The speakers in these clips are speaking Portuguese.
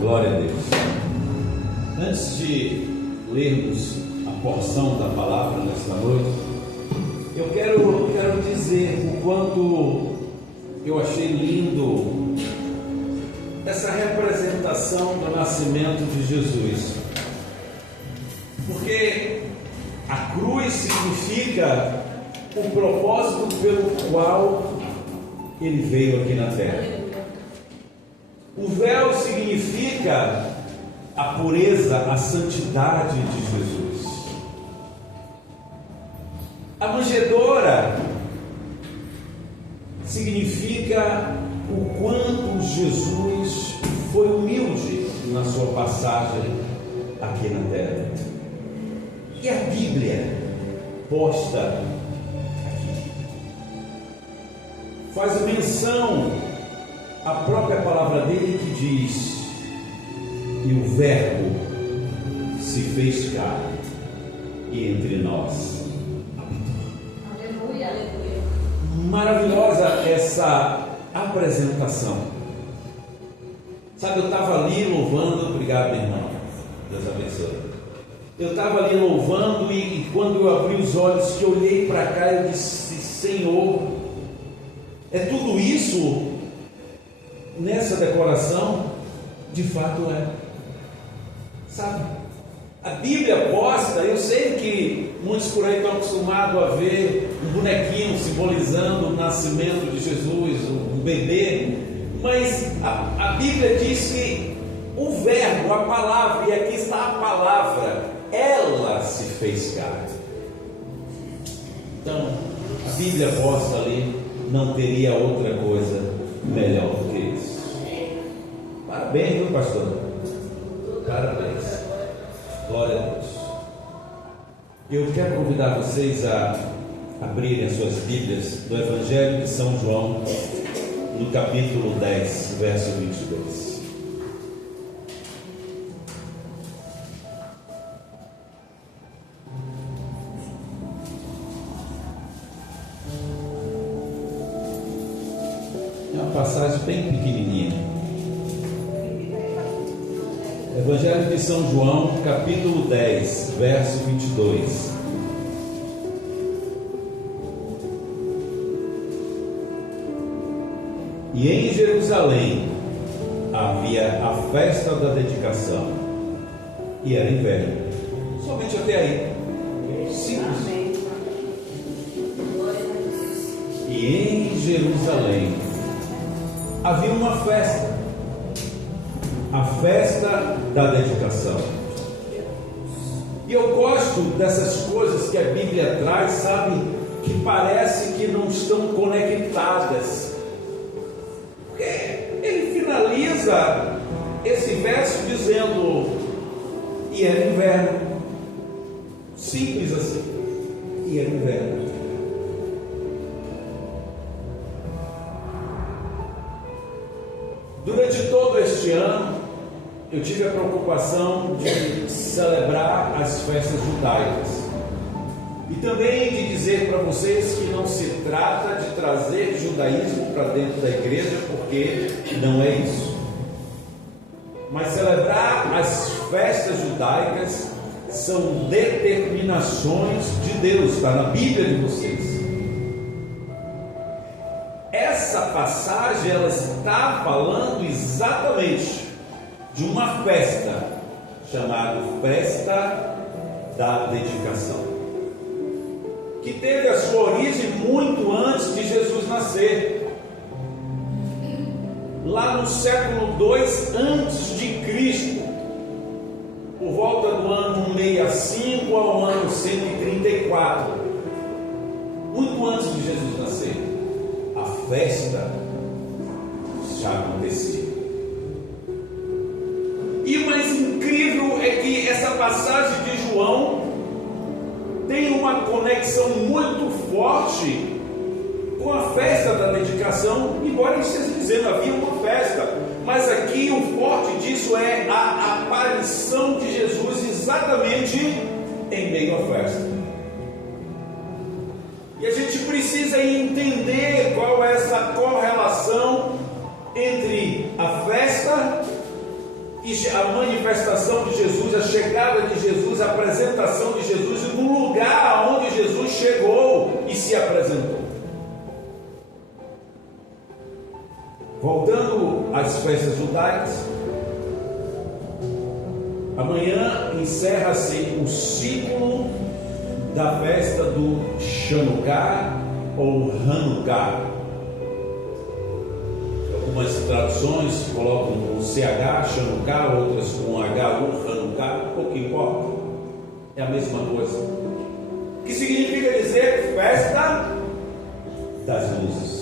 Glória a Deus. Antes de lermos a porção da palavra nesta noite, eu quero dizer o quanto eu achei lindo essa representação do nascimento de Jesus. Porque a cruz significa o propósito pelo qual ele veio aqui na terra. O véu significa a pureza, a santidade de Jesus. A manjedoura significa o quanto Jesus foi humilde na sua passagem aqui na terra. E a Bíblia posta aqui faz menção à própria palavra dele que diz: e o Verbo se fez carne e entre nós habitou. Aleluia, aleluia. Maravilhosa essa apresentação. Sabe, eu estava ali louvando, obrigado, meu irmão, Deus abençoe. Eu estava ali louvando e quando eu abri os olhos, que eu olhei para cá, eu disse: Senhor, é tudo isso nessa decoração? De fato é. Sabe, a Bíblia posta, eu sei que muitos por aí estão acostumados a ver um bonequinho simbolizando o nascimento de Jesus, um bebê, mas a Bíblia diz que o verbo, a palavra, e aqui está a palavra, ela se fez carne. Então, a Bíblia posta ali, não teria outra coisa melhor do que isso. Parabéns, viu, pastor? Parabéns. Glória a Deus. Eu quero convidar vocês a abrirem as suas Bíblias no Evangelho de São João, no capítulo 10, verso 22. É uma passagem bem pequenininha. Evangelho de São João, capítulo 10, verso 22. E em Jerusalém havia a festa da dedicação, e era inverno. Somente até aí. Simples. E em Jerusalém havia uma festa, a festa da dedicação. E eu gosto dessas coisas que a Bíblia traz, sabe, que parece que não estão conectadas. Porque ele finaliza esse verso dizendo: e era inverno. Simples assim. E era inverno. Durante todo este ano, eu tive a preocupação de celebrar as festas judaicas e também de dizer para vocês que não se trata de trazer judaísmo para dentro da igreja, porque não é isso, mas celebrar as festas judaicas são determinações de Deus, está na Bíblia de vocês. Essa passagem ela está falando exatamente de uma festa chamada Festa da Dedicação, que teve a sua origem muito antes de Jesus nascer, lá no século 2 antes de Cristo, por volta do ano 65 ao ano 134, muito antes de Jesus nascer, a festa já acontecia. E o mais incrível é que essa passagem de João tem uma conexão muito forte com a festa da dedicação, embora esteja dizendo havia uma festa, mas aqui o forte disso é a aparição de Jesus exatamente em meio à festa. E a gente precisa entender qual é essa correlação entre a festa e a manifestação de Jesus, a chegada de Jesus, a apresentação de Jesus e no lugar onde Jesus chegou e se apresentou. Voltando às festas judaicas, amanhã encerra-se o ciclo da festa do Chanukah ou Hanukkah. Algumas traduções colocam com CH, Chanukah, outras com HU, Hanukkah, pouco importa, é a mesma coisa. Que significa dizer festa das luzes.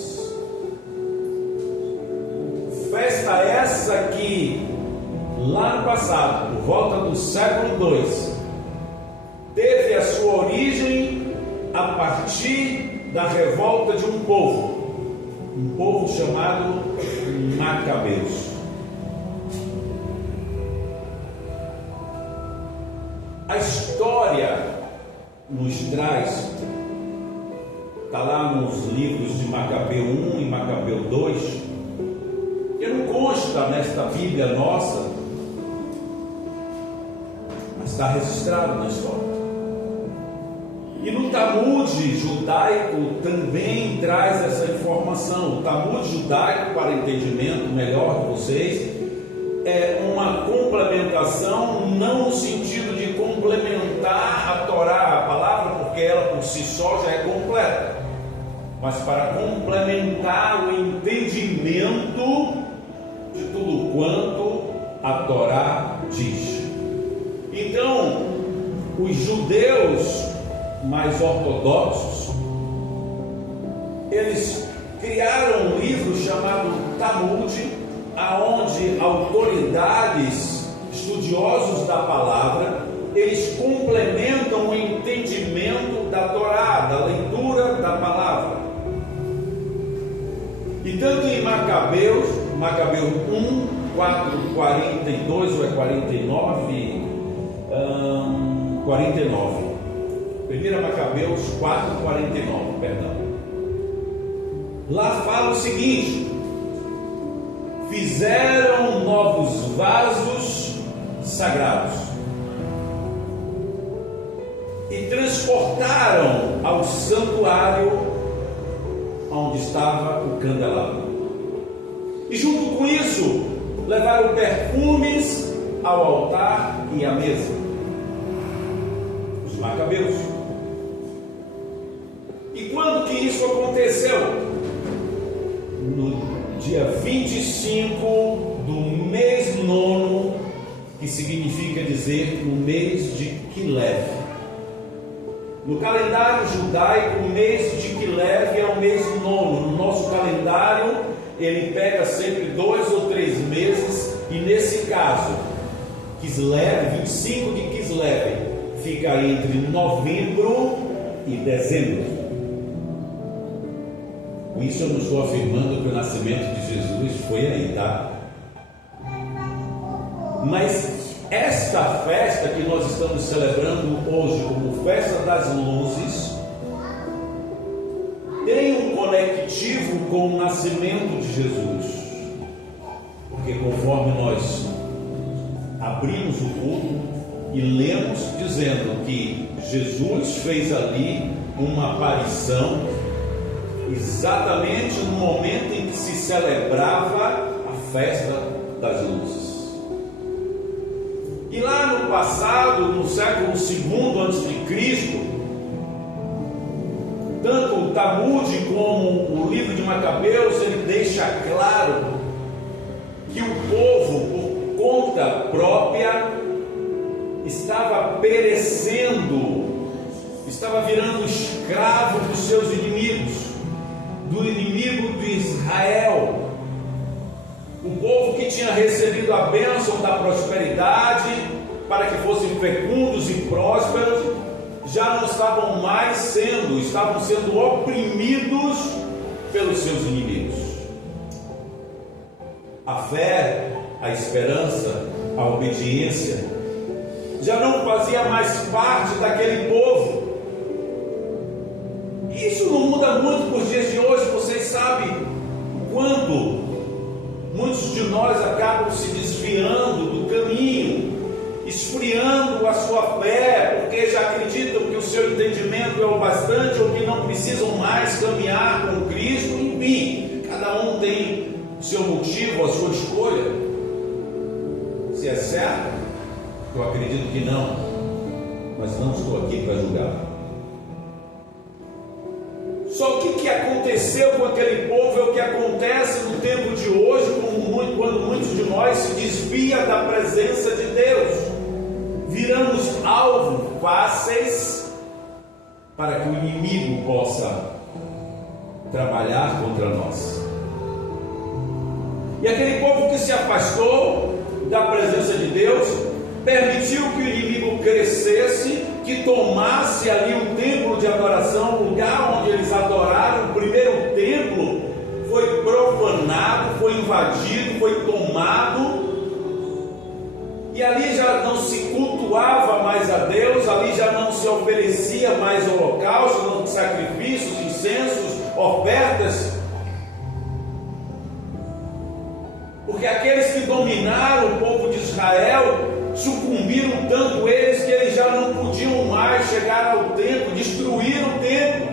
Festa essa que lá no passado, por volta do século II, teve a sua origem a partir da revolta de um povo chamado Macabeus. A história nos traz, está lá nos livros de Macabeu 1 e Macabeu 2, que não consta nesta Bíblia nossa, mas está registrado na história. E no Talmud judaico também traz essa informação. O Talmud judaico, para entendimento melhor de vocês, é uma complementação, não no sentido de complementar a Torá, a palavra, porque ela por si só já é completa, mas para complementar o entendimento de tudo quanto a Torá diz. Então, os judeus mais ortodoxos, eles criaram um livro chamado Talmud, aonde autoridades, estudiosos da palavra, eles complementam o entendimento da Torá, da leitura da palavra. E tanto em Macabeu 1, 4, 42 ou é 49? 49. 1 Macabeus 4, 49, perdão. Lá fala o seguinte: fizeram novos vasos sagrados e transportaram ao santuário onde estava o candelabro. E junto com isso, levaram perfumes ao altar e à mesa. Os macabeus. E quando que isso aconteceu? No dia 25 do mês nono, que significa dizer no mês de Quilev. No calendário judaico, o mês de Quilev é o mês nono. No nosso calendário, ele pega sempre 2 ou 3 meses, e nesse caso, Kislev, 25 de Kislev, fica entre novembro e dezembro. Com isso eu não estou afirmando que o nascimento de Jesus foi aí, tá? Mas esta festa que nós estamos celebrando hoje como Festa das Luzes tem um conectivo com o nascimento de Jesus, porque conforme nós abrimos o culto e lemos dizendo que Jesus fez ali uma aparição exatamente no momento em que se celebrava a Festa das Luzes. E lá no passado, no século II a.C., tanto o Talmud como o livro de Macabeus, ele deixa claro que o povo, por conta própria, estava perecendo, estava virando escravo dos seus inimigos, do inimigo de Israel. O povo que tinha recebido a bênção da prosperidade para que fossem fecundos e prósperos, já não estavam mais estavam sendo oprimidos pelos seus inimigos. A fé, a esperança, a obediência já não fazia mais parte daquele povo. Isso não muda muito para os dias de hoje. Vocês sabem quando muitos de nós acabam se desviando do esfriando a sua fé, porque já acreditam que o seu entendimento é o bastante ou que não precisam mais caminhar com Cristo. Enfim, cada um tem o seu motivo, a sua escolha. Se é certo, eu acredito que não, mas não estou aqui para julgar. Só o que aconteceu com aquele povo é o que acontece no tempo de hoje, quando muitos de nós se desviam da presença de Deus. Viramos alvo fáceis para que o inimigo possa trabalhar contra nós. E aquele povo que se afastou da presença de Deus, permitiu que o inimigo crescesse, que tomasse ali um templo de adoração, o lugar onde eles adoraram. O primeiro templo foi profanado, foi invadido, foi tomado, e ali já não se cultuava mais a Deus, ali já não se oferecia mais holocaustos, sacrifícios, incensos, ofertas, porque aqueles que dominaram o povo de Israel sucumbiram tanto eles que eles já não podiam mais chegar ao templo, destruíram o templo.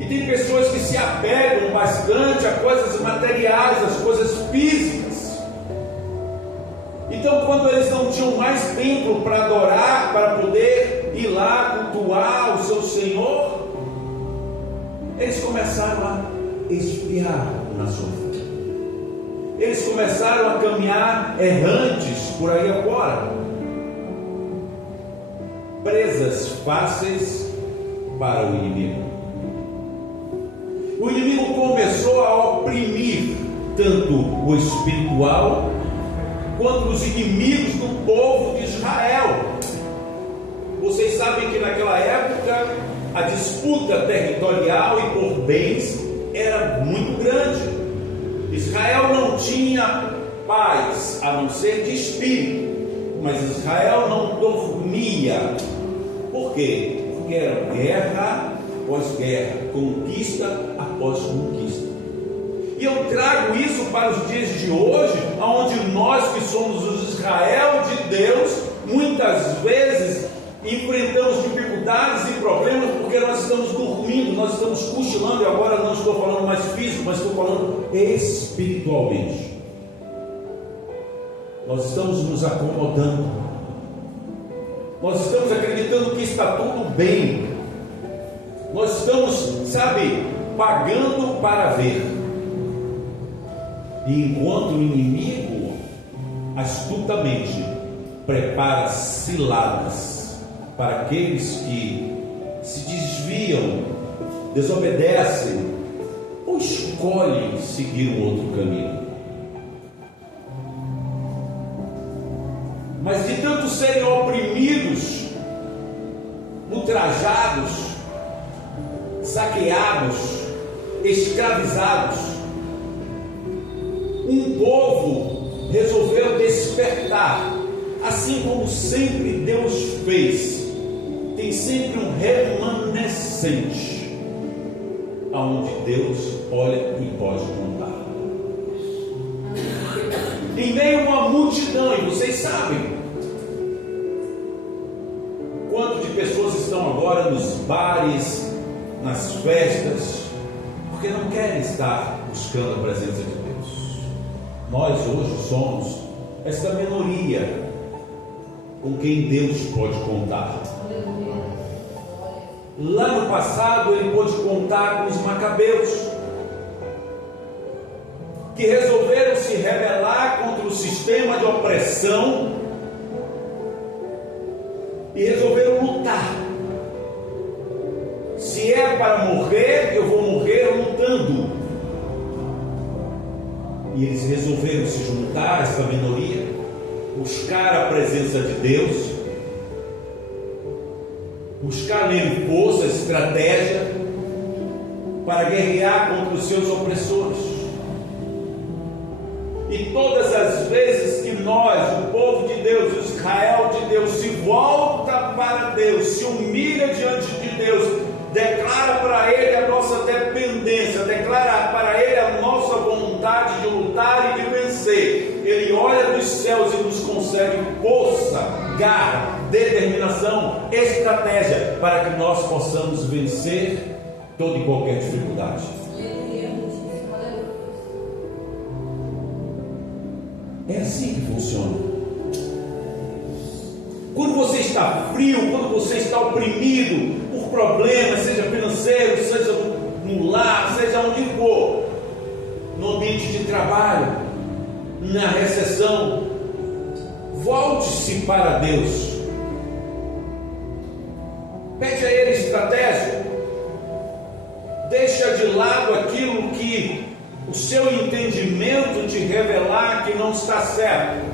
E tem pessoas que se apegam bastante a coisas materiais, as coisas físicas. Então, quando eles não tinham mais templo para adorar, para poder ir lá cultuar o seu Senhor, eles começaram a esfriar na sua fé. Eles começaram a caminhar errantes por aí afora, presas fáceis para o inimigo. O inimigo começou a oprimir tanto o espiritual quanto os inimigos do povo de Israel. Vocês sabem que naquela época a disputa territorial e por bens era muito grande. Israel não tinha paz a não ser de espírito, mas Israel não dormia. Por quê? Porque era guerra após guerra, conquista após conquista. E eu trago isso para os dias de hoje, onde nós que somos os Israel de Deus, muitas vezes enfrentamos dificuldades e problemas porque nós estamos dormindo, nós estamos cochilando. E agora não estou falando mais físico, mas estou falando espiritualmente. Nós estamos nos acomodando, nós estamos acreditando que está tudo bem, nós estamos, pagando para ver. E enquanto o inimigo astutamente prepara ciladas para aqueles que se desviam, desobedecem ou escolhem seguir um outro caminho. Mas de tanto serem oprimidos, ultrajados, saqueados, escravizados, um povo resolveu despertar, assim como sempre Deus fez. Tem sempre um remanescente aonde Deus olha e pode contar. Em meio a uma multidão, e vocês sabem quanto de pessoas estão agora nos bares, nas festas, porque não querem estar buscando a presença de Deus. Nós hoje somos esta minoria com quem Deus pode contar. Lá no passado ele pôde contar com os macabeus, que resolveram se rebelar contra o sistema de opressão e resolveram lutar. Se é para morrer, eu vou morrer lutando. E eles resolveram se juntar a essa minoria, buscar a presença de Deus, buscar nele força, estratégia para guerrear contra os seus opressores. E todas as vezes que nós, o povo de Deus, o Israel de Deus, se volta para Deus, se humilha diante de Deus, declara para Ele a nossa dependência, declara para Ele a nossa vontade de lutar e de vencer, Ele olha dos céus e nos concede força, garra, determinação, estratégia para que nós possamos vencer toda e qualquer dificuldade. É assim que funciona. Quando você está frio, quando você está oprimido por problemas, seja financeiro, seja no lar, seja onde for, no ambiente de trabalho, na recessão, volte-se para Deus. Pede a Ele estratégia. Deixa de lado aquilo que o seu entendimento te revelar que não está certo.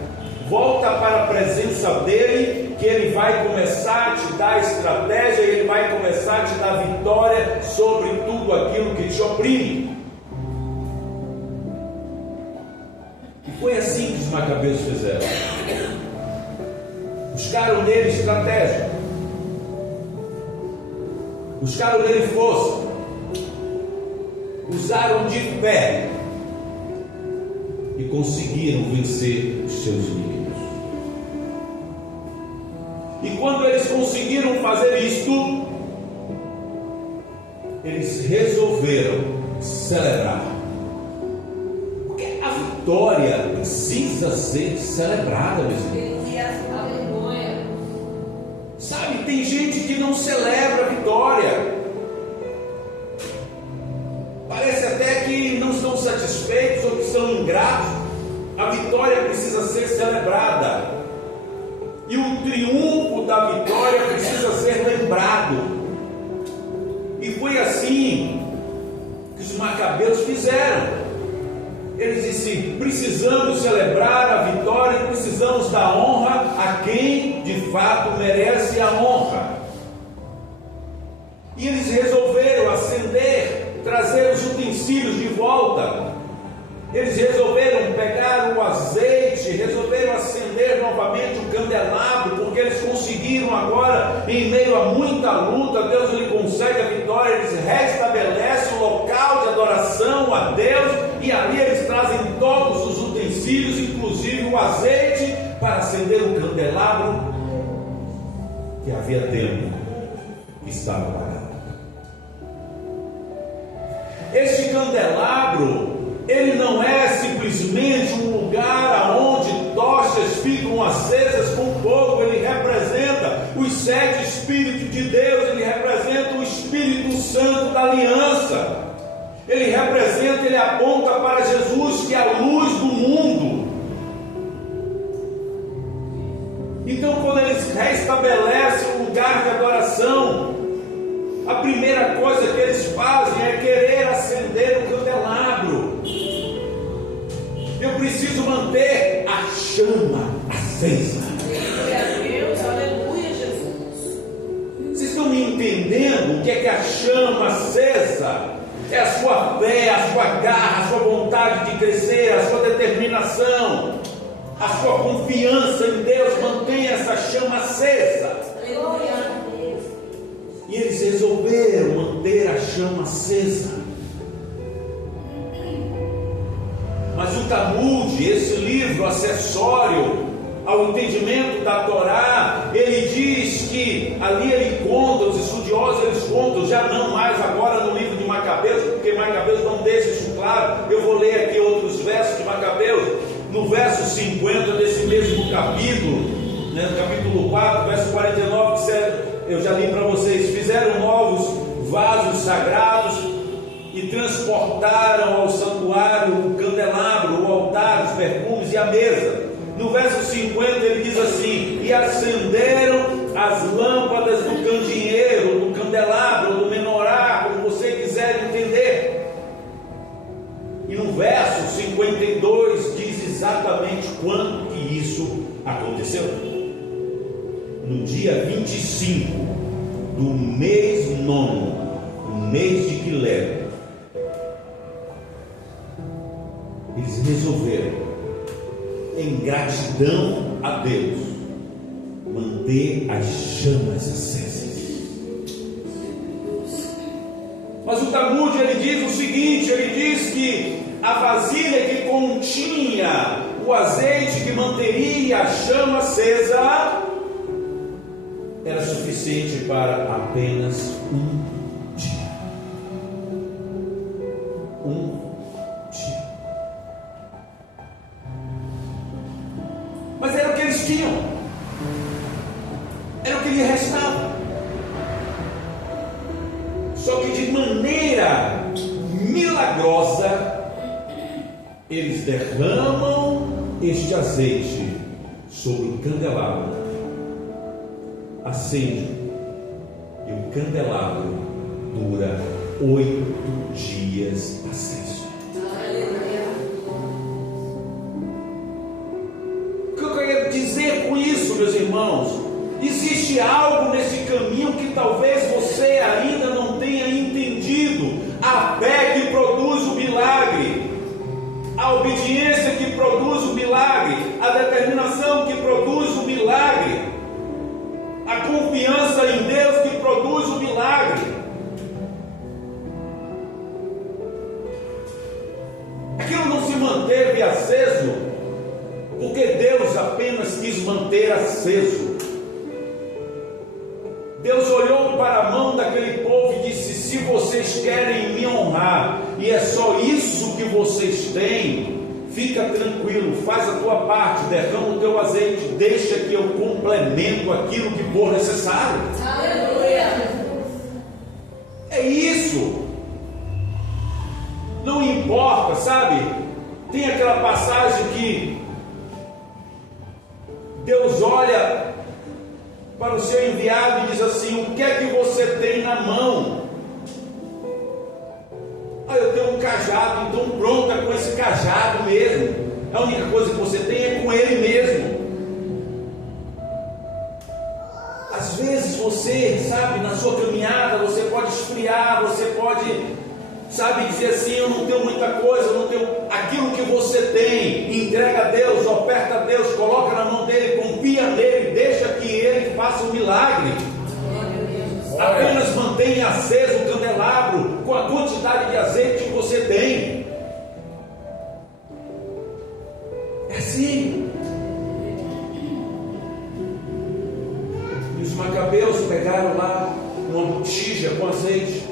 Volta para a presença dEle, que Ele vai começar a te dar estratégia, Ele vai começar a te dar vitória sobre tudo aquilo que te oprime. E foi assim que os macabeus fizeram. Buscaram nele estratégia, buscaram nele força, usaram de fé e conseguiram vencer os seus inimigos. E quando eles conseguiram fazer isto, eles resolveram celebrar. Porque a vitória precisa ser celebrada, meus irmãos. Sabe, tem gente que não celebra a vitória. Parece até que não estão satisfeitos ou que são ingratos. A vitória precisa ser celebrada. E o triunfo da vitória precisa ser lembrado. E foi assim que os macabeus fizeram. Eles disseram: precisamos celebrar a vitória e precisamos dar honra a quem de fato merece a honra. E eles resolveram acender, trazer os utensílios de volta. Eles resolveram pegar o azeite, resolveram acender novamente o candelabro, porque eles conseguiram agora, em meio a muita luta, Deus lhe concede a vitória. Eles restabelecem o local de adoração a Deus, e ali eles trazem todos os utensílios, inclusive o azeite, para acender o candelabro que havia tempo que estava apagado. Este candelabro, ele não é simplesmente um lugar onde tochas ficam acesas com fogo. Ele representa os 7 Espíritos de Deus, ele representa o Espírito Santo da aliança, ele representa, ele aponta para Jesus, que é a luz do mundo. Então, quando eles restabelecem o lugar de adoração, a primeira coisa que eles fazem é querer acender o candelabro. Eu preciso manter a chama acesa. Deus, aleluia, Jesus. Vocês estão me entendendo o que é a chama acesa? É a sua fé, a sua garra, a sua vontade de crescer, a sua determinação, a sua confiança em Deus. Mantenha essa chama acesa. Aleluia, Deus. E eles resolveram manter a chama acesa. Mas o Talmud, esse livro acessório ao entendimento da Torá, ele diz que ali ele conta, os estudiosos eles contam, já não mais agora no livro de Macabeus, porque Macabeus não deixa isso claro. Eu vou ler aqui outros versos de Macabeus. No verso 50 desse mesmo capítulo, né, no capítulo 4, verso 49, que eu já li para vocês: fizeram novos vasos sagrados e transportaram ao santuário o candelabro, o altar, os perfumes e a mesa. No verso 50 ele diz assim: e acenderam as lâmpadas do candeeiro, do candelabro, do menorá, como você quiser entender. E no verso 52 diz exatamente quando que isso aconteceu. No dia 25 do mês 9, o mês de Quilev, eles resolveram, em gratidão a Deus, manter as chamas acesas. Mas o Talmud ele diz o seguinte: ele diz que a vasilha que continha o azeite que manteria a chama acesa era suficiente para apenas um dia. Um dia. Mas era o que eles tinham. Era o que lhe restava. Só que de maneira milagrosa, eles derramam este azeite sobre o candelabro, acende, e o candelabro dura 8 dias aceso. O que eu quero dizer com isso, meus irmãos? Existe algo nesse caminho que talvez você ainda não tenha entendido. A fé que produz o milagre, a obediência que produz o milagre, a determinação que produz o milagre, a confiança em Deus que produz o milagre. Aquilo não se manteve aceso porque Deus apenas quis manter aceso. Deus olhou para a mão daquele povo e disse: se vocês querem me honrar e é só isso que vocês têm, fica tranquilo, faz a tua parte, derrama o teu azeite, deixa que eu complemento aquilo que for necessário. Aleluia. É isso. Não importa, sabe? Tem aquela passagem que Deus olha para o seu enviado e diz assim: o que é que você tem na mão? Eu tenho um cajado. Então pronto, é com esse cajado mesmo. A única coisa que você tem é com ele mesmo. Às vezes você, sabe, na sua caminhada, você pode esfriar, você pode, sabe, dizer assim: eu não tenho muita coisa, eu não tenho. Aquilo que você tem, entrega a Deus, oferta a Deus, coloca na mão dele, confia nele, deixa que ele faça um milagre. Apenas mantenha aceso o candelabro com a quantidade de azeite que você tem. É assim. E os macabeus pegaram lá uma botija com azeite,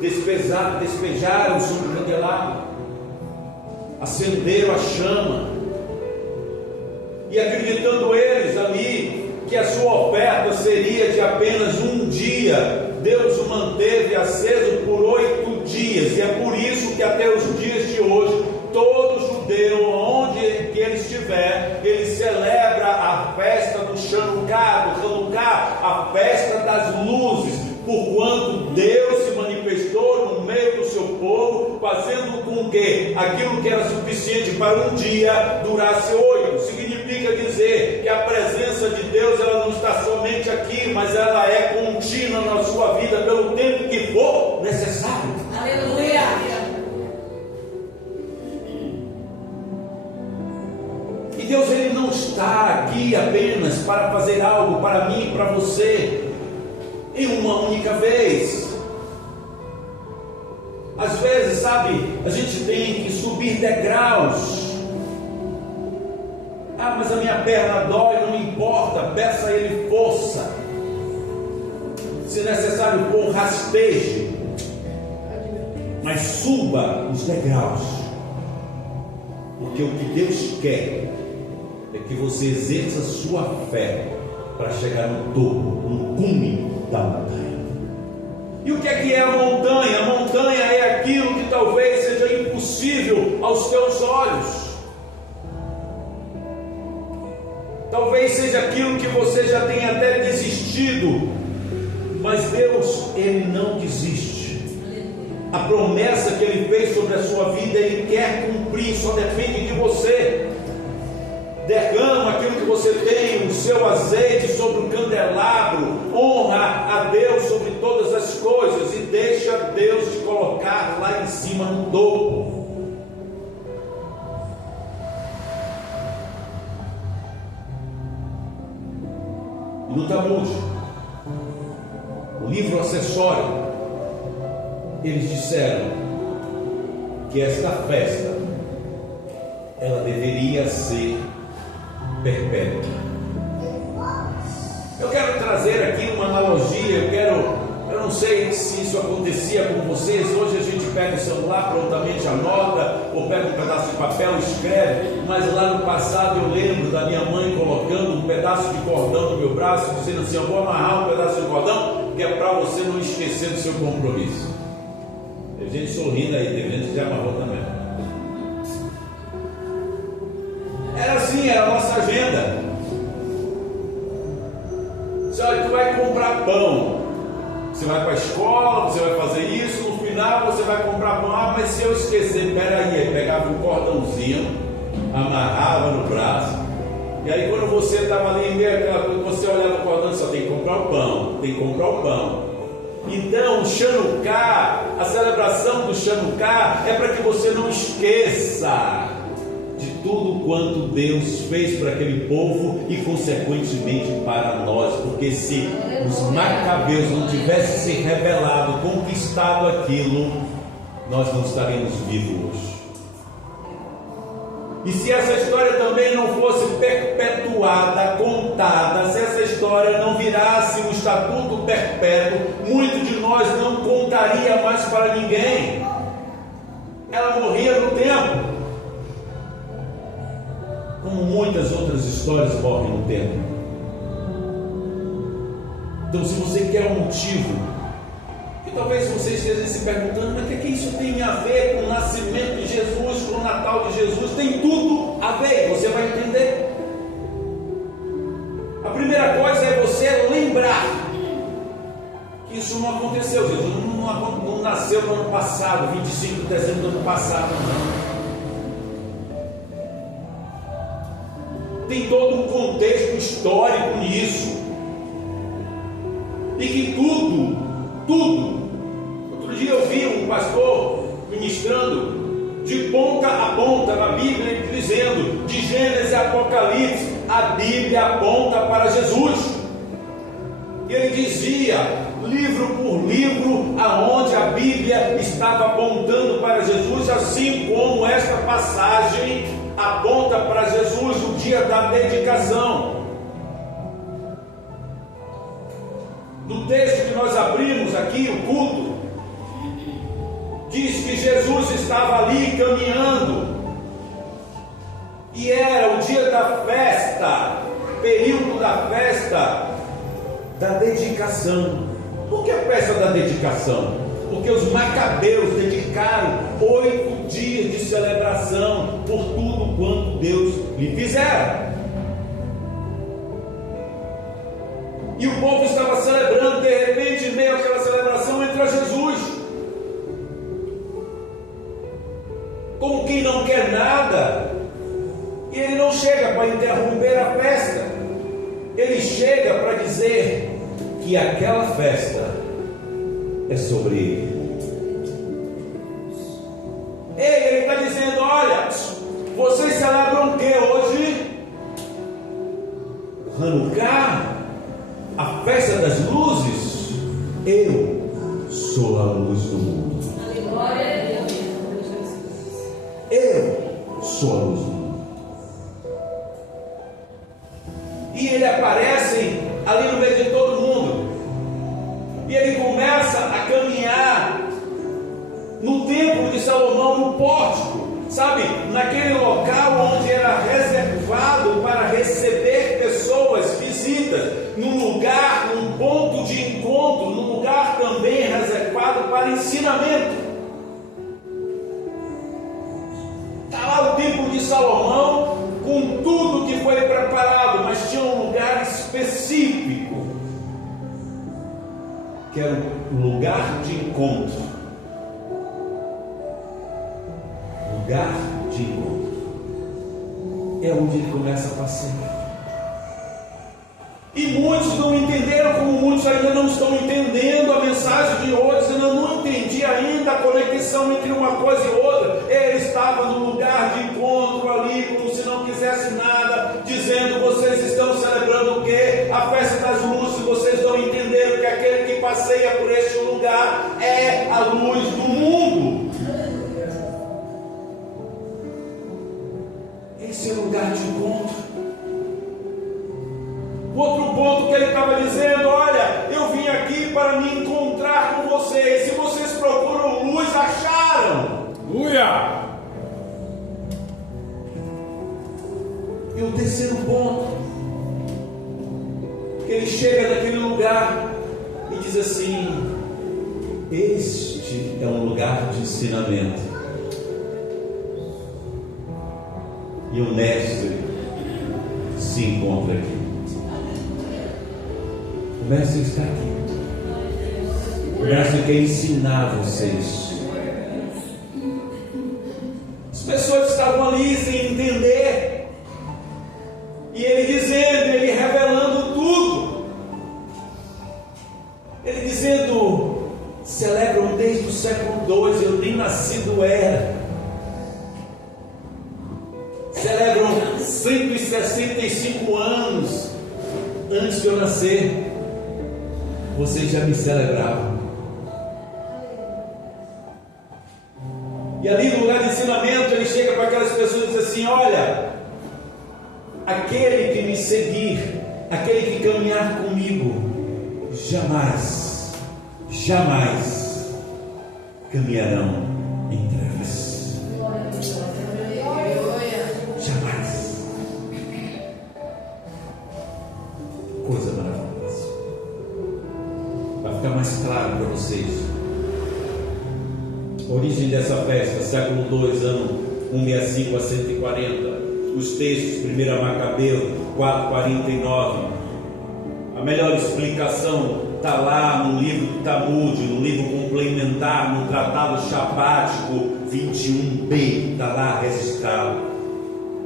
despejaram sobre o candelabro, acenderam a chama, e acreditando eles ali que a sua oferta seria de apenas um dia, Deus o manteve aceso por 8 dias, e é por isso que até os dias de hoje, todo judeu, onde que ele estiver, ele celebra a festa do Chanukah, do Hanukkah, a festa das luzes, porquanto Deus se manifestou no meio do seu povo, fazendo com que aquilo que era suficiente para um dia durasse 8. Significa dizer que a presença de Deus, ela não está somente aqui, mas ela é contínua na sua vida pelo tempo que for necessário. Aleluia. E Deus, ele não está aqui apenas para fazer algo para mim e para você em uma única vez. Às vezes, sabe, a gente tem que subir degraus. Mas a minha perna dói, não importa, peça a ele força. Se necessário for, rasteje, mas suba os degraus, porque o que Deus quer é que você exerça sua fé para chegar no topo, no cume da montanha. E o que é a montanha? A montanha é aquilo que talvez seja impossível aos teus olhos. Talvez seja aquilo que você já tenha até desistido, mas Deus, ele não desiste. A promessa que ele fez sobre a sua vida, ele quer cumprir, só depende de você. Derrama aquilo que você tem, o seu azeite sobre o candelabro, honra a Deus sobre todas as coisas e deixa Deus te colocar lá em cima no topo. No Talmud, o livro acessório, eles disseram que esta festa ela deveria ser perpétua. Eu quero trazer aqui uma analogia, eu não sei se isso acontecia com vocês. Hoje a gente pega o celular, prontamente anota, ou pega um pedaço de papel e escreve, mas lá no passado eu lembro da minha mãe colocando um pedaço de cordão no meu braço, dizendo assim: eu vou amarrar um pedaço de cordão, que é para você não esquecer do seu compromisso. Tem gente sorrindo aí, tem gente que já amarrou também. Era assim, era a nossa agenda. Olha, tu vai comprar pão, você vai para a escola, você vai fazer isso, no final você vai comprar pão. Ah, mas se eu esquecer, peraí, aí pegava um cordãozinho, amarrava no braço, e aí quando você estava ali em meio àquela coisa, você olhava o cordão, só tem que comprar o pão, tem que comprar o pão. Então o Chanuká, a celebração do Chanuká é para que você não esqueça de tudo quanto Deus fez para aquele povo e consequentemente para nós, porque se os macabeus não tivessem se rebelado, conquistado aquilo, nós não estaríamos vivos hoje. E se essa história também não fosse perpetuada, contada, se essa história não virasse um estatuto perpétuo, muito de nós não contaria mais para ninguém. Ela morria no tempo, como muitas outras histórias morrem no tempo. Então, se você quer um motivo, que talvez você esteja se perguntando, mas o que isso tem a ver com o nascimento de Jesus, com o Natal de Jesus? Tem tudo a ver, você vai entender. A primeira coisa é você lembrar que isso não aconteceu. Jesus não nasceu no ano passado, 25 de dezembro do ano passado, não. Tem todo um contexto histórico nisso. E que tudo. Outro dia eu vi um pastor ministrando de ponta a ponta na Bíblia, dizendo, de Gênesis a Apocalipse, a Bíblia aponta para Jesus. E ele dizia, livro por livro, aonde a Bíblia estava apontando para Jesus, assim como esta passagem aponta para Jesus, o dia da dedicação. No texto que nós abrimos aqui, o culto, diz que Jesus estava ali caminhando, e era o dia da festa, período da festa da dedicação. Por que a festa da dedicação? Porque os macabeus dedicaram 8 dias de celebração por tudo quanto Deus lhe fizera. E o povo estava celebrando, de repente, em meio àquela celebração, entra Jesus. Como quem não quer nada. E ele não chega para interromper a festa. Ele chega para dizer que aquela festa é sobre ele. Ele está dizendo: olha, vocês celebram o que hoje? Hanukkah, a festa das luzes. Eu sou a luz do mundo. Eu sou a luz do mundo. E ele aparece ali no meio de todo mundo. E ele começa a caminhar no templo de Salomão, no pórtico, sabe, naquele local onde era reservado para receber pessoas, visitas, num lugar, num ponto de encontro, num lugar também reservado para ensinamento. Está lá o templo de Salomão, com tudo que foi preparado, mas tinha um lugar específico, que era o lugar de encontro. Lugar de encontro. É onde ele começa a passear. E muitos não entenderam, como muitos ainda não estão entendendo a mensagem de hoje. Eu não entendi ainda a conexão entre uma coisa e outra. Ele estava no lugar de encontro ali, como se não quisesse nada, dizendo: vocês estão celebrando o quê? A festa das luzes. Vocês não entenderam que aquele que passeia por este lugar é a luz do mundo. lugar de encontro. O outro ponto que ele estava dizendo: olha, eu vim aqui para me encontrar com vocês. Se vocês procuram luz, acharam. Aleluia! E o terceiro ponto, que ele chega naquele lugar e diz assim: este é um lugar de ensinamento. E o mestre se encontra aqui. O mestre está aqui. O mestre quer ensinar vocês. As pessoas estavam ali sem entender. E ele dizendo, ele revelando tudo. Ele dizendo: celebram desde o século II, eu nem nascido era. Celebram 165 anos antes de eu nascer. Vocês já me celebravam. E ali no lugar de ensinamento, ele chega para aquelas pessoas e diz assim: olha, aquele que me seguir, aquele que caminhar comigo, jamais caminharão em trevas. Jamais. Coisa maravilhosa. Vai ficar mais claro para vocês. A origem dessa festa, século II, ano 165 a 140. Os textos, 1 Macabeus 4:49. A melhor explicação está lá no livro do Talmud, no livro complementar, no tratado Shabático 21b, está lá registrado.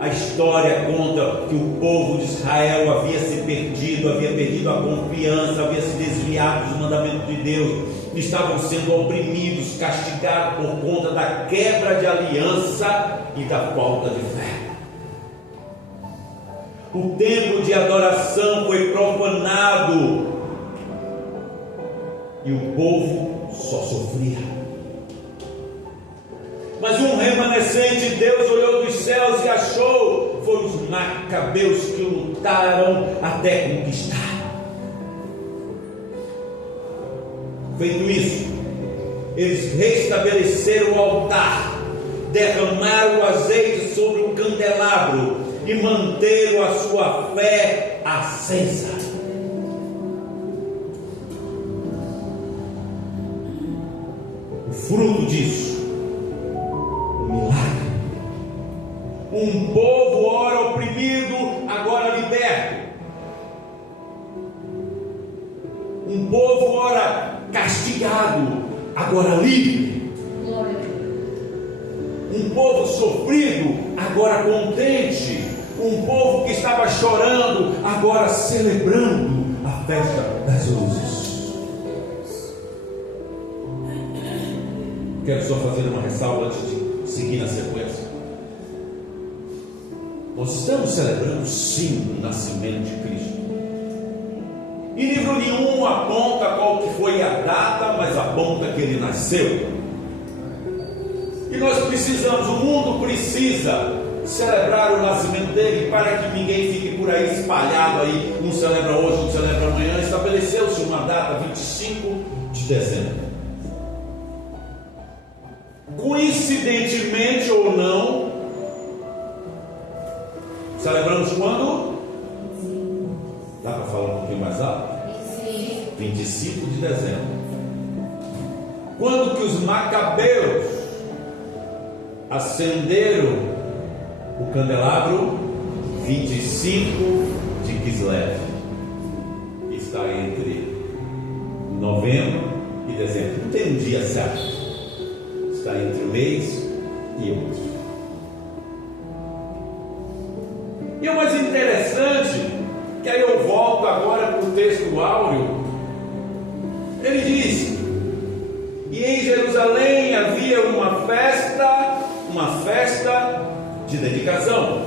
A história conta que o povo de Israel havia se perdido, havia perdido a confiança, havia se desviado dos mandamentos de Deus, estavam sendo oprimidos, castigados por conta da quebra de aliança e da falta de fé. O templo de adoração foi profanado e o povo só sofria. Mas um remanescente, Deus olhou dos céus e achou, foram os macabeus que lutaram até conquistar. Feito isso, eles restabeleceram o altar, derramaram o azeite sobre o candelabro e manteram a sua fé acesa. O fruto disso, um milagre. Um povo ora oprimido, agora liberto. Um povo ora castigado, agora livre. Um povo sofrido, agora contente. Um povo que estava chorando, agora celebrando a festa das luzes. Quero só fazer uma ressalva antes de seguir na sequência. Nós estamos celebrando sim o nascimento de Cristo. E livro nenhum aponta qual que foi a data, mas aponta que ele nasceu. E nós precisamos, o mundo precisa celebrar o nascimento dele, para que ninguém fique por aí espalhado aí, um celebra hoje, um celebra amanhã. Estabeleceu-se uma data, 25 de dezembro. Coincidentemente ou não, celebramos quando? Dá para falar um pouquinho mais alto? 25 de dezembro. Quando que os macabeus acenderam o candelabro? 25 de Kislev. Está entre novembro e dezembro. Não tem um dia certo. Está entre um mês e outro. E o mais interessante, que aí eu volto agora para o texto áureo. Ele diz: e em Jerusalém havia uma festa de dedicação.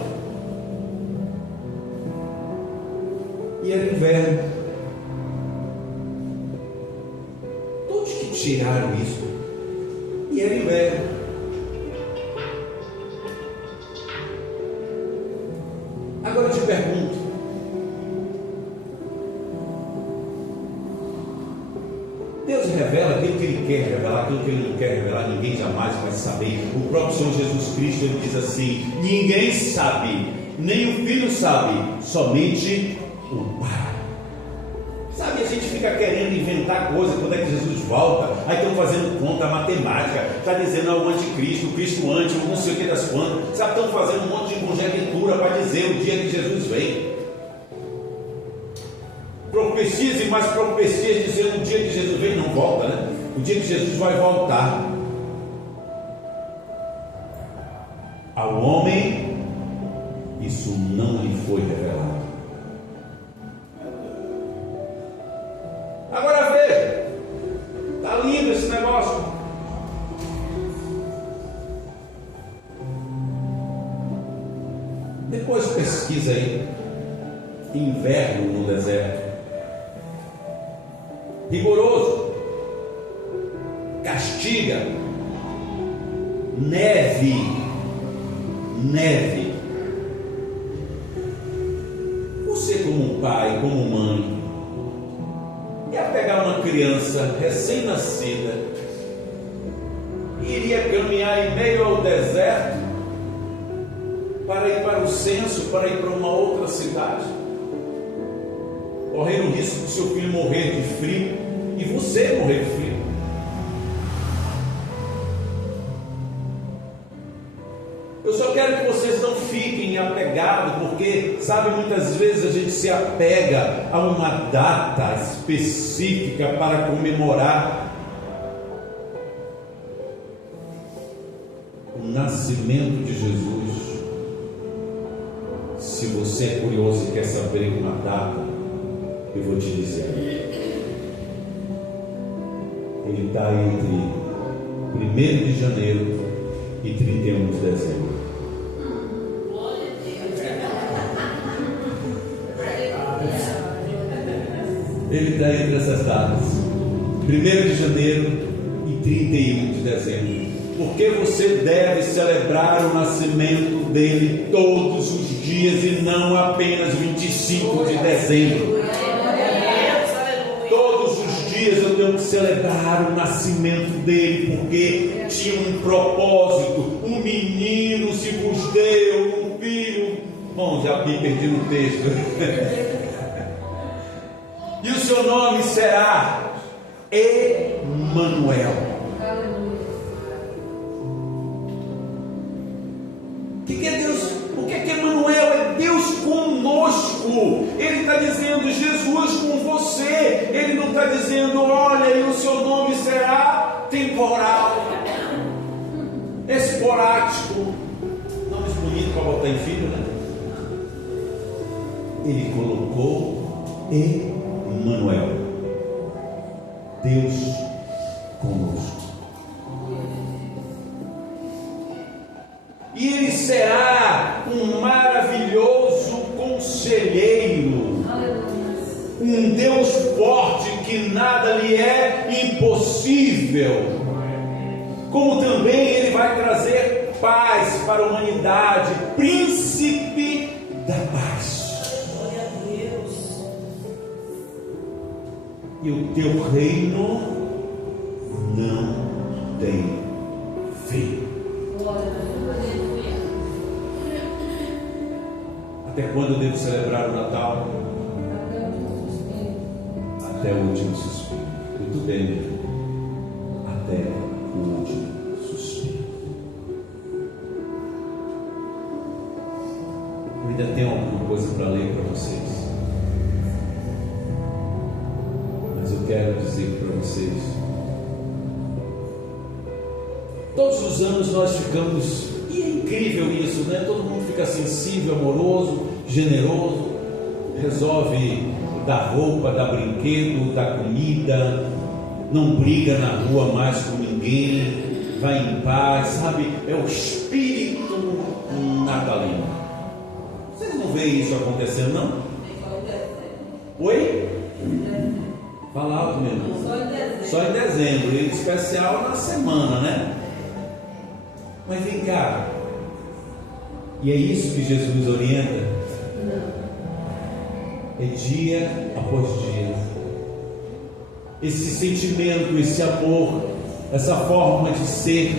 E era inverno. De onde que tiraram isso? E era inverno. Agora eu te pergunto: Deus revela aquilo que Ele quer revelar, aquilo que Ele não quer revelar, ninguém jamais vai saber. O próprio Senhor Jesus Cristo, Ele diz assim: ninguém sabe, nem o Filho sabe, somente o Pai. Sabe, a gente fica querendo inventar coisas, quando é que Jesus volta, aí estão fazendo conta matemática, está dizendo o anticristo, o Cristo antes, não sei o que das quantas, sabe, estão fazendo um monte de conjectura para dizer o dia que Jesus vem. Profecias e mais profecias dizendo o dia que Jesus vem, não volta, né? O dia que Jesus vai voltar. Ao homem, isso não lhe foi revelado. Agora veja, está lindo esse negócio. Depois pesquisa aí, inverno no deserto, rigoroso, castiga, neve. Você como pai, como mãe, ia pegar uma criança recém-nascida, iria caminhar em meio ao deserto para ir para o censo, para ir para uma outra cidade, correr o risco de seu filho morrer de frio e você morrer de frio. Eu só quero que vocês não fiquem apegados, porque, sabe, muitas vezes a gente se apega a uma data específica para comemorar o nascimento de Jesus. Se você é curioso e quer saber uma data, eu vou te dizer. Ele está entre 1º de janeiro e 31 de dezembro. Ele está entre essas datas, 1º de janeiro e 31 de dezembro. Porque você deve celebrar o nascimento dele todos os dias e não apenas 25 de dezembro. Todos os dias eu tenho que celebrar o nascimento dele, porque tinha um propósito. Um menino se vos deu, um filho. Bom, já me perdi no texto. E o seu nome será Emanuel. O que é Deus? O que é Emanuel? É Deus conosco. Ele está dizendo Jesus com você. Ele não está dizendo, olha, e o seu nome será temporal, esporádico. Nomes bonitos para botar em filho, né? Ele colocou Emanuel, Deus conosco. E ele será um maravilhoso conselheiro, um Deus forte que nada lhe é impossível. Como também ele vai trazer paz para a humanidade, príncipe da paz. E o teu reino não tem fim. Até quando eu devo celebrar o Natal? Até o último suspiro. Muito bem, meu filho. Até o último suspiro. Eu ainda tenho alguma coisa para ler para vocês. Mas eu quero dizer para vocês: todos os anos nós ficamos, e é incrível isso, né? Todo mundo fica sensível, amoroso, generoso, resolve dar roupa, dar brinquedo, dar comida, não briga na rua mais com ninguém, vai em paz, sabe? É o espírito natalino. Vocês não veem isso acontecendo, não? Oi? Fala alto mesmo. Só em dezembro, e em especial na semana, né? Mas vem cá, e é isso que Jesus orienta. é dia após dia. Esse sentimento, esse amor, essa forma de ser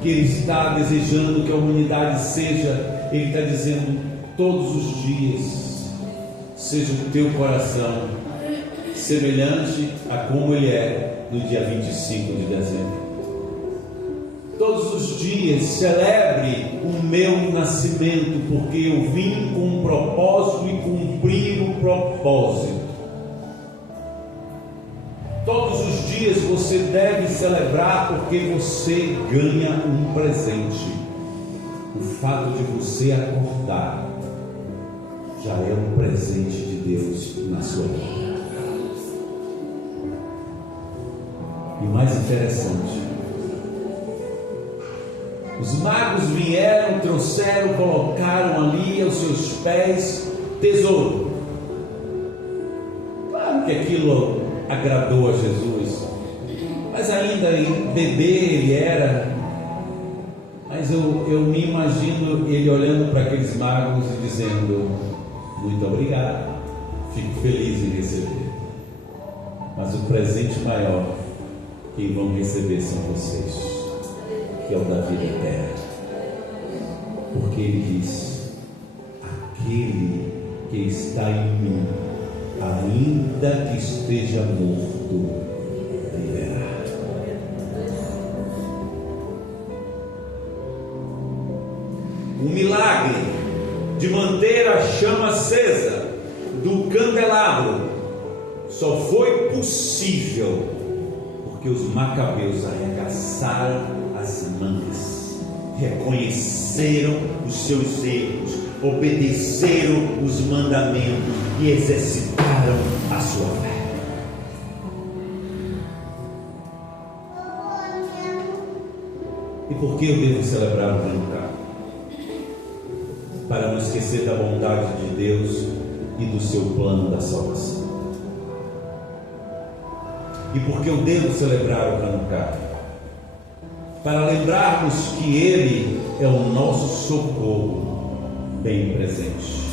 que Ele está desejando que a humanidade seja, Ele está dizendo todos os dias, seja o teu coração semelhante a como ele é no dia 25 de dezembro. Todos os dias celebre o meu nascimento, porque eu vim com um propósito e cumprir o propósito. Todos os dias você deve celebrar, porque você ganha um presente. O fato de você acordar já é um presente de Deus na sua vida. E mais interessante, os magos vieram, trouxeram, colocaram ali aos seus pés tesouro. Claro que aquilo agradou a Jesus, mas ainda bebê ele era. Mas eu me imagino ele olhando para aqueles magos e dizendo: muito obrigado, fico feliz em receber, mas o presente maior quem vão receber são vocês, que é o da vida eterna. Porque ele diz: aquele que está em mim, ainda que esteja morto, viverá. O milagre de manter a chama acesa do candelabro só foi possível porque os macabeus arregaçaram as mangas, reconheceram os seus erros, obedeceram os mandamentos e exercitaram a sua fé. E por que eu devo celebrar o Hanukkah? Para não esquecer da bondade de Deus e do seu plano da salvação. E por que eu devo celebrar o Hanukkah? Para lembrarmos que Ele é o nosso socorro bem presente.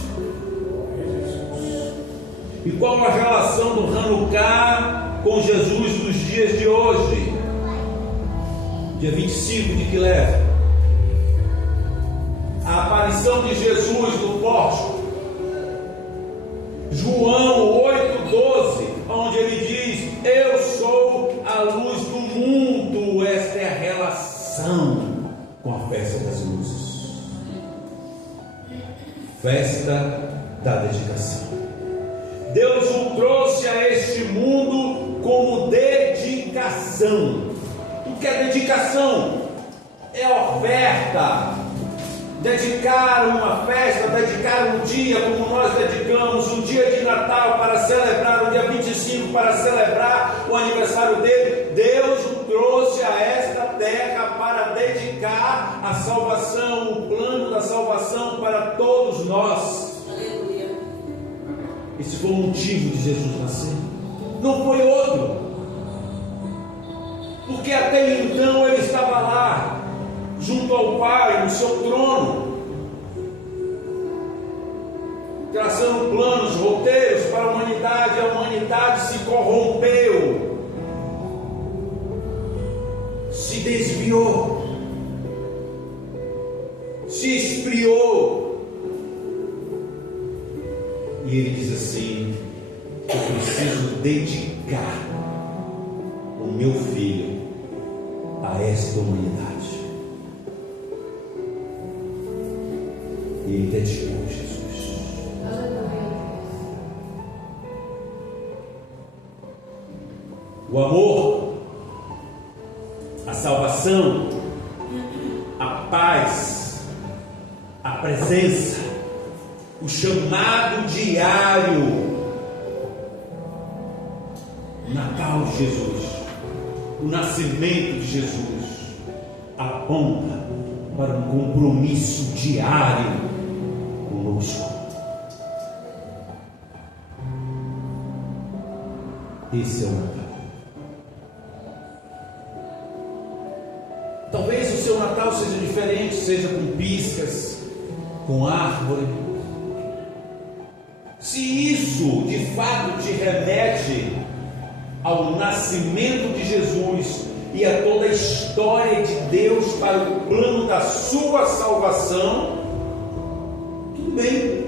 E qual a relação do Hanukkah com Jesus nos dias de hoje? Dia 25 de Quilev, a aparição de Jesus no pórtico. João 8,12, onde ele diz: eu sou a luz do mundo. Esta é a relação com a festa das luzes, festa da dedicação. Deus o trouxe a este mundo como dedicação. O que é dedicação? É oferta. Dedicar uma festa, dedicar um dia, como nós dedicamos um dia de Natal para celebrar, o dia 25 para celebrar o aniversário dele. Deus o trouxe a esta terra para dedicar a salvação, o plano da salvação para todos nós. Aleluia. Esse foi o motivo de Jesus nascer, não foi outro, porque até então ele estava lá, junto ao Pai, no seu trono, traçando planos, roteiros para a humanidade. A humanidade se corrompeu, se desviou, se esfriou, e ele diz assim: eu preciso dedicar o meu filho a esta humanidade. E ele dedicou Jesus. O amor, a salvação, a paz, a presença, o chamado diário, o Natal de Jesus, o nascimento de Jesus, aponta para um compromisso diário conosco. Esse é o Natal. Talvez o seu Natal seja diferente, seja com piscas, com árvore, Se isso de fato te remete ao nascimento de Jesus e a toda a história de Deus para o plano da sua salvação, tudo bem.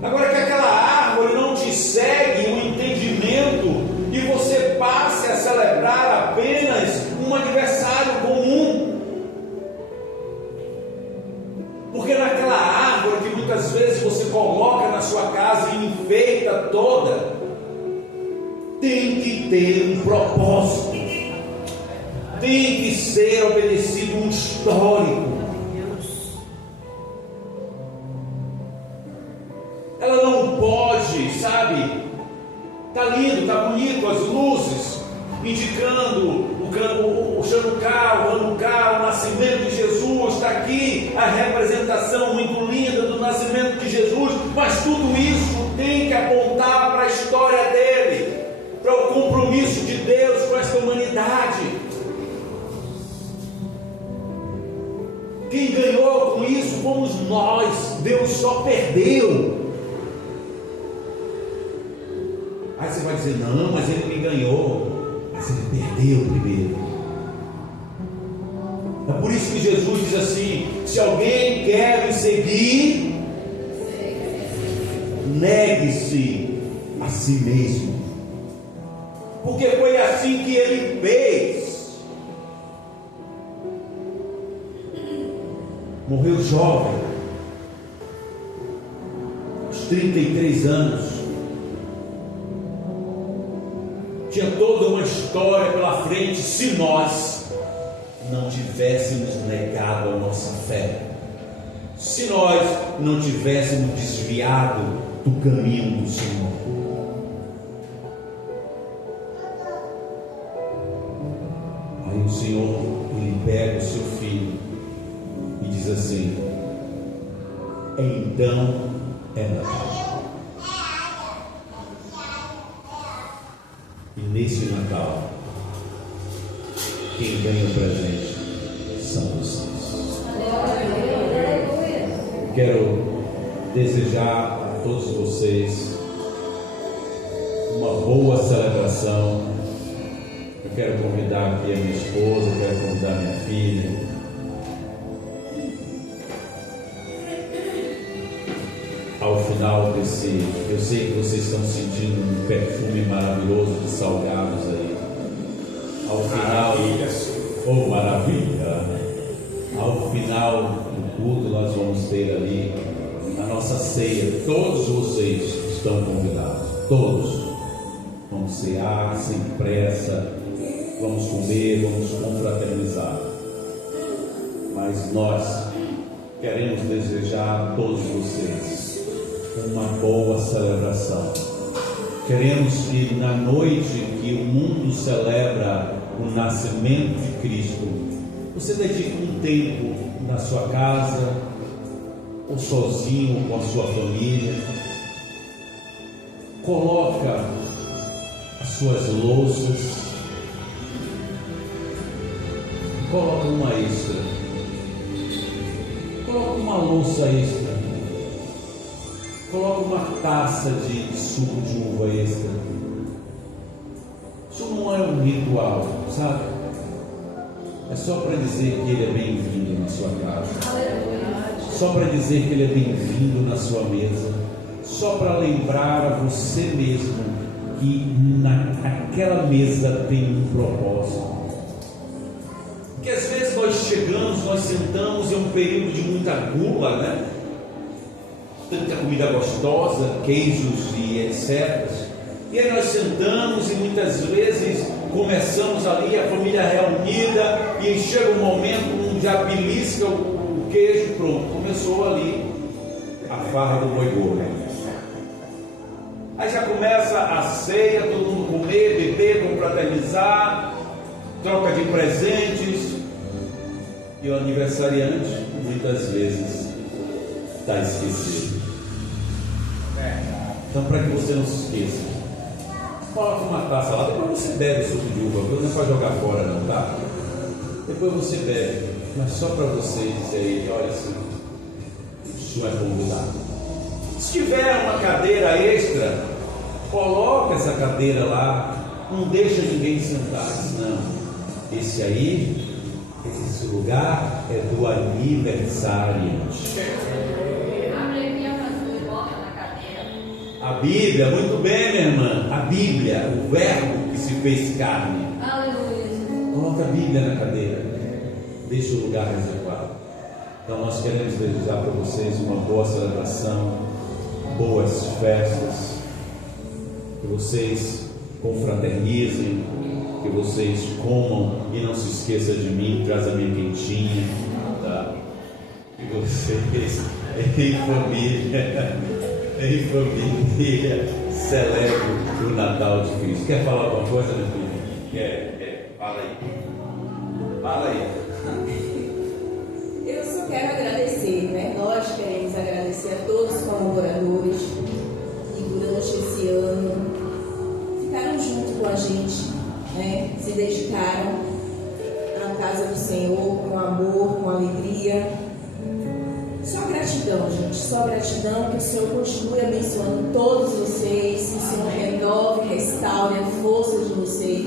Agora que aquela árvore não te segue o entendimento e você passe a celebrar apenas um aniversário comum, porque naquela árvore que muitas vezes você coloca na sua casa e enfeita toda, tem que ter um propósito, tem que ser obedecido um histórico. Ela não pode, sabe, tá lindo, tá bonito, as luzes indicando o Chanukah, o Hanukkah, o nascimento de Jesus, está aqui a representação muito linda do nascimento de Jesus, mas tudo isso tem que apontar para a história dele, para o compromisso de Deus com esta humanidade. Quem ganhou com isso fomos nós. Deus só perdeu. Aí você vai dizer, não, mas ele me ganhou. Mas ele perdeu primeiro. É por isso que Jesus diz assim: se alguém quer me seguir, negue-se a si mesmo. Porque foi assim que ele fez. Morreu jovem, aos 33 anos. Tinha toda uma história pela frente, se nós não tivéssemos negado a nossa fé, se nós não tivéssemos desviado do caminho do Senhor. Aí o Senhor, ele pega o seu filho e diz assim: então é Natal. E nesse Natal, quem ganha o presente são vocês. Eu quero desejar a todos vocês uma boa celebração. Eu quero convidar aqui a minha esposa, eu quero convidar a minha filha. Ao final desse, eu sei que vocês estão sentindo um perfume maravilhoso de salgados aí. Ao final, oh maravilha! Ao final do culto nós vamos ter ali a nossa ceia. Todos vocês estão convidados. Todos. Vamos cear sem pressa. Vamos comer, vamos confraternizar. Mas nós queremos desejar a todos vocês uma boa celebração. Queremos que na noite que o mundo celebra o nascimento de Cristo, você dedique um tempo na sua casa, ou sozinho, com a sua família. Coloca as suas louças, coloca uma extra, coloca uma louça extra, coloca uma taça de suco de uva extra. Isso não é um ritual, sabe? É só para dizer que ele é bem-vindo na sua casa, só para dizer que ele é bem-vindo na sua mesa, só para lembrar a você mesmo que naquela mesa tem um propósito. Porque às vezes nós chegamos, nós sentamos em um período de muita gula, né? Tanta comida gostosa, queijos e etc. E aí nós sentamos e muitas vezes começamos ali, a família reunida, e chega um momento onde já belisca o queijo, pronto, começou ali a farra do boi gordo. Aí já começa a ceia, todo mundo comer, beber, confraternizar, troca de presentes, e o aniversariante muitas vezes está esquecido. Então, para que você não se esqueça, coloque uma taça lá, depois você bebe o suco de uva, não é para jogar fora não, tá? Depois você bebe, mas só para você dizer a ele: olha, assim, o senhor é convidado. Se tiver uma cadeira extra, coloca essa cadeira lá, não deixa ninguém sentar, não. Esse lugar é do aniversário. A Bíblia, muito bem, minha irmã. A Bíblia, o verbo que se fez carne. Aleluia. Coloca a Bíblia na cadeira. Deixa o lugar reservado. Então nós queremos desejar para vocês uma boa celebração, boas festas, que vocês confraternizem, que vocês comam e não se esqueça de mim, traz a minha quentinha, tá? Que vocês em família celebrem o Natal de Cristo. Quer falar alguma coisa, meu filho? Quer? Fala aí. Eu só quero agradecer, né? Nós queremos agradecer a todos os colaboradores que durante esse ano ficaram junto com a gente, né? Se dedicaram à casa do Senhor com amor, com alegria. Só gratidão, gente, só gratidão. Que o Senhor continue abençoando todos vocês, que o Senhor renove, restaure a força de vocês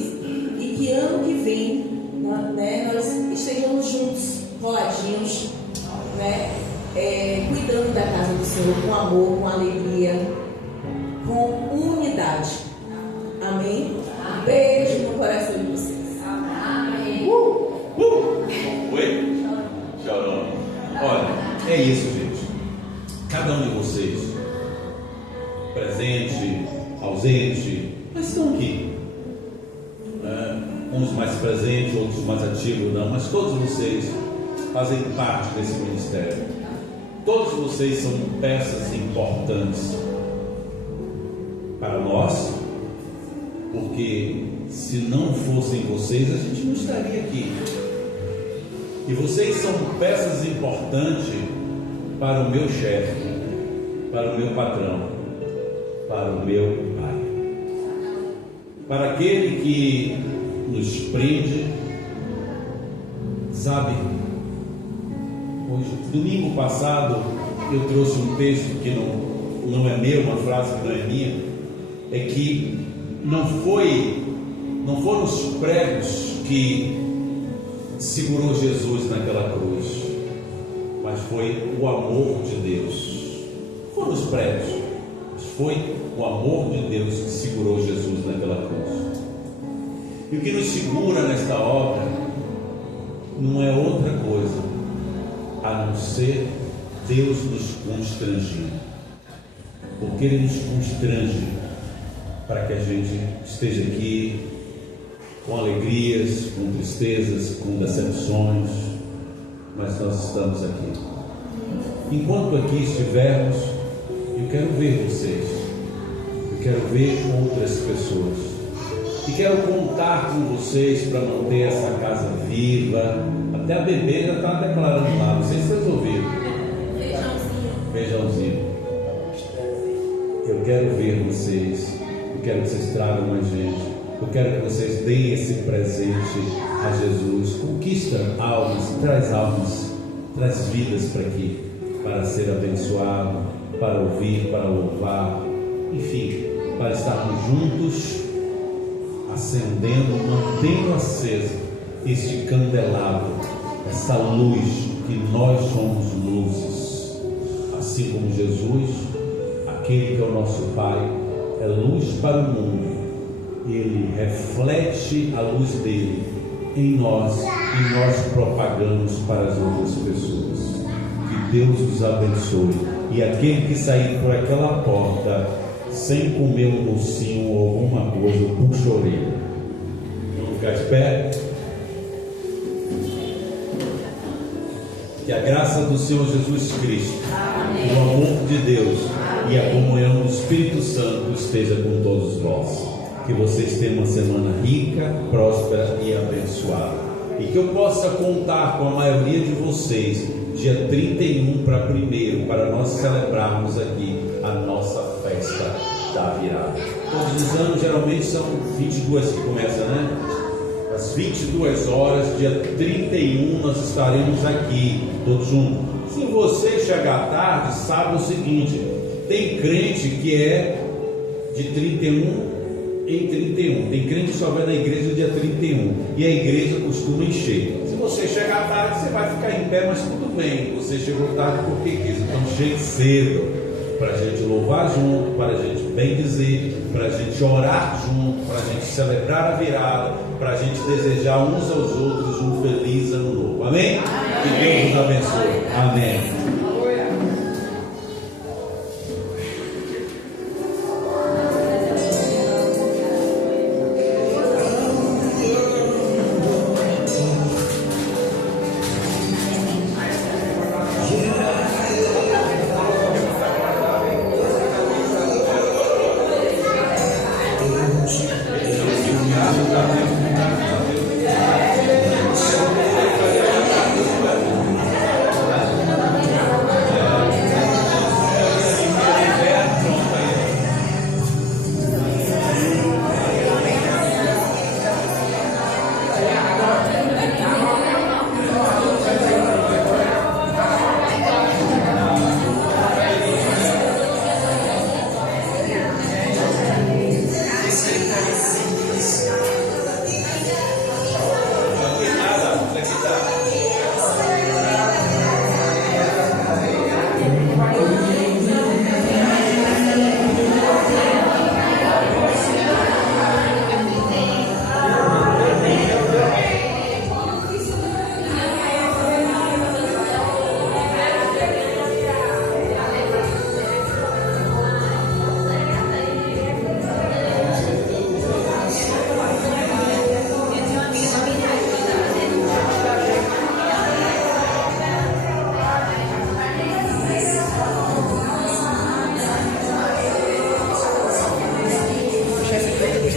e que ano que vem, né, nós estejamos juntos, coladinhos, né, cuidando da casa do Senhor com amor, com alegria, com unidade. Amém? Beijo no coração de vocês. Amém. Oi? Shalom. Olha, é isso, gente. Cada um de vocês, presente, ausente, mas estão aqui. Uns mais presentes, outros mais ativos, não, mas todos vocês fazem parte desse ministério. Todos vocês são peças importantes para nós, porque se não fossem vocês, a gente não estaria aqui. E vocês são peças importantes para o meu chefe, para o meu patrão, para o meu pai, para aquele que nos prende. Sabe, hoje, domingo passado, eu trouxe um texto que não é meu, uma frase que não é minha, é que não foram os pregos que segurou Jesus naquela cruz, mas foi o amor de Deus. Foram os pregos, mas foi o amor de Deus que segurou Jesus naquela cruz. E o que nos segura nesta obra não é outra coisa a não ser Deus nos constrangindo, porque Ele nos constrange para que a gente esteja aqui com alegrias, com tristezas, com decepções, mas nós estamos aqui. Enquanto aqui estivermos, eu quero ver vocês, eu quero ver outras pessoas, e quero contar com vocês para manter essa casa viva. Até a bebê já está declarando lá, não sei se vocês ouviram. Feijãozinho. Eu quero ver vocês, eu quero que vocês tragam mais gente, eu quero que vocês deem esse presente a Jesus. Conquista almas, traz vidas para aqui, para ser abençoado, para ouvir, para louvar, enfim, para estarmos juntos, acendendo, mantendo acesa este candelabro, essa luz, que nós somos luzes, assim como Jesus, aquele que é o nosso Pai, é luz para o mundo. Ele reflete a luz dele em nós e nós propagamos para as outras pessoas. Que Deus os abençoe. E aquele que sair por aquela porta sem comer um docinho ou alguma coisa, puxa a orelha. Vamos ficar de pé? Que a graça do Senhor Jesus Cristo, o amor de Deus e a comunhão do Espírito Santo esteja com todos vós. Que vocês tenham uma semana rica, próspera e abençoada. E que eu possa contar com a maioria de vocês dia 31 para 1º, para nós celebrarmos aqui a nossa festa da virada. Todos os anos geralmente são 22 que começa, né? Às 22 horas, dia 31, nós estaremos aqui, todos juntos. Se você chegar tarde, saiba o seguinte: tem crente que é de 31 em 31. Tem crente que só vai na igreja dia 31. E a igreja costuma encher. Se você chegar tarde, você vai ficar em pé, mas tudo bem. Você chegou tarde porque quis. Então chegue cedo. Para a gente louvar junto, para a gente bendizer, para a gente orar junto, para a gente celebrar a virada, para a gente desejar uns aos outros um feliz ano novo. Amém? Que Deus nos abençoe. Amém.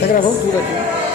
Está gravando tudo aqui.